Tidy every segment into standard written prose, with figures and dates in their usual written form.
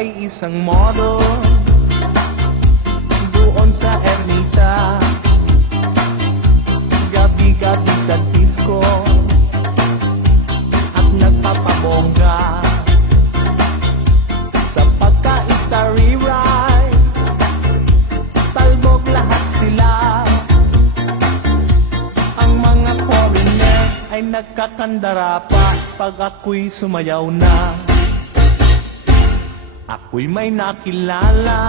ay isang model doon sa Ermita. Gabi-gabi sa disco at nagpapabongga sa pagka-starry ride. Talbog lahat sila. Ang mga foreigner ay nagkakandara pa pag ako'y sumayaw na. Ako'y may nakilala,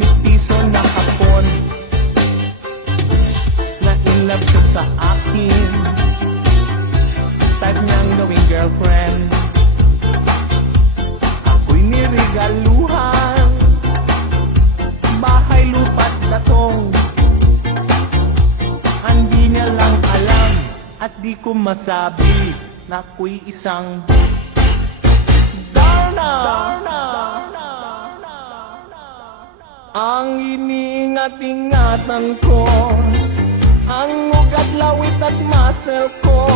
mistiso na Hapon, na in love siya sa akin. Type niyang gawing girlfriend. Ako'y nirigaluhan, bahay lupa't datong. Hindi niya lang alam at di ko masabi na ako'y isang Darna. Ang iniingat-ingatan ko, ang ugat, lawit at muscle ko,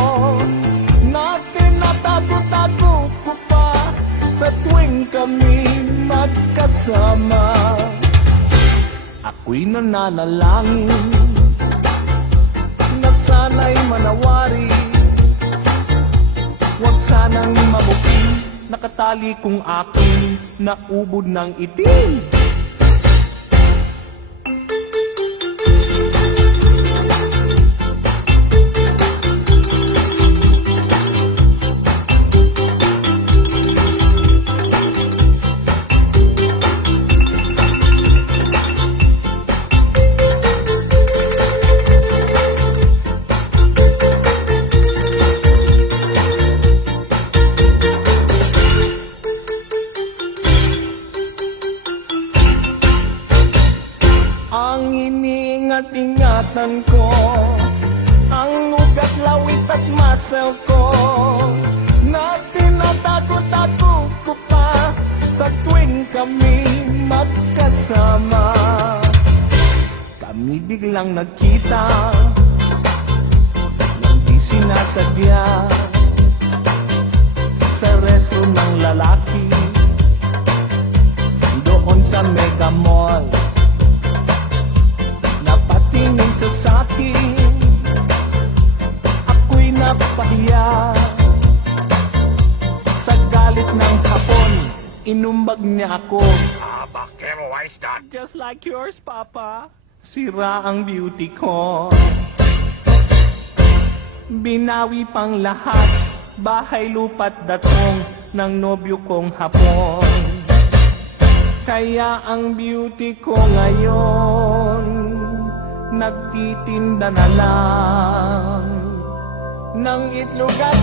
na tinatago-tago ko pa sa tuwing kami magkasama. Ako'y nananalangin na sana'y manawari, huwag sanang mabuki, nakatali kong akin na ubod ng itim. Ang iniingat-ingatan ko, ang ugat, lawit at muscle ko, na tinatago-tago ko pa sa tuwing kami magkasama. Kami biglang nagkita, nang di sinasadya, sa resto ng lalaki, doon sa Mega Mall. Napatingin sa sakin, ako'y napahiya. Sa galit ng Hapon, inumbag niya ako. Bakit mo why start? Just like yours, Papa. Sira ang beauty ko. Binawi pang lahat, bahay lupa't datong ng nobyo kong Hapon. Kaya ang beauty ko ngayon, nagtitinda na lang ng itlog at